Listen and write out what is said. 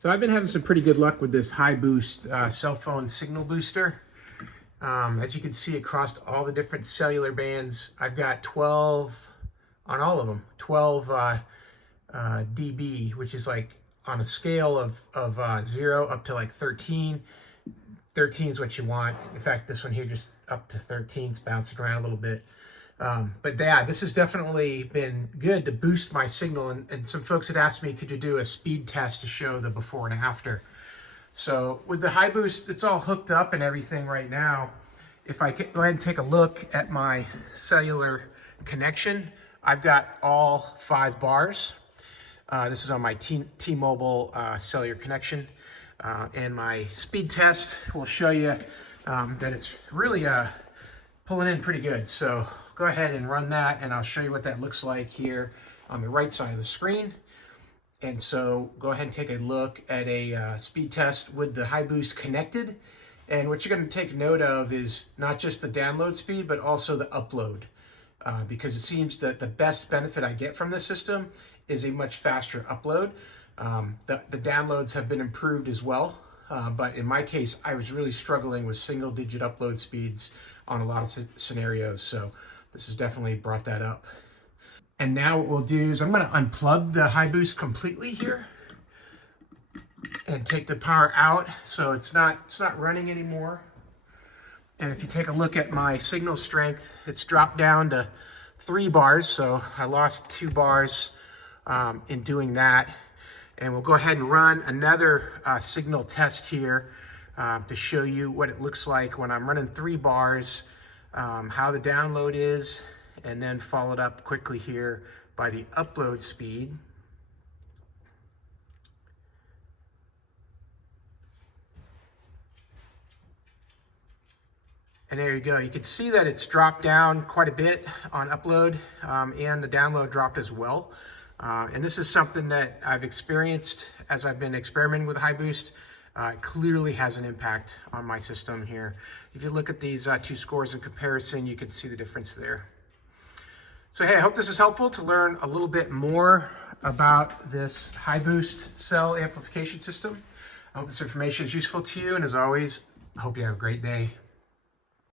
So I've been having some pretty good luck with this HiBoost cell phone signal booster. As you can see across all the different cellular bands, I've got 12 on all of them, 12 dB, which is like on a scale of 0 up to like 13. 13 is what you want. In fact, this one here just up to 13, it's bouncing around a little bit. But yeah, this has definitely been good to boost my signal. And some folks had asked me, could you do a speed test to show the before and after? So with the HiBoost, it's all hooked up and everything right now. If I go ahead and take a look at my cellular connection, I've got all 5 bars. This is on my T-Mobile cellular connection. And my speed test will show you that it's really pulling in pretty good. So go ahead and run that, and I'll show you what that looks like here on the right side of the screen. And so go ahead and take a look at a speed test with the HiBoost connected. And what you're going to take note of is not just the download speed, but also the upload. Because it seems that the best benefit I get from this system is a much faster upload. The downloads have been improved as well. But in my case, I was really struggling with single-digit upload speeds on a lot of scenarios. So this has definitely brought that up. And now what we'll do is I'm going to unplug the HiBoost completely here and take the power out so it's not running anymore. And if you take a look at my signal strength, it's dropped down to 3 bars. So I lost 2 bars in doing that. And we'll go ahead and run another signal test here to show you what it looks like when I'm running 3 bars, how the download is, and then followed up quickly here by the upload speed. And there you go. You can see that it's dropped down quite a bit on upload, and the download dropped as well. And this is something that I've experienced as I've been experimenting with HiBoost. It clearly has an impact on my system here. If you look at these 2 scores in comparison, you can see the difference there. So hey, I hope this is helpful to learn a little bit more about this HiBoost cell amplification system. I hope this information is useful to you, and as always, I hope you have a great day.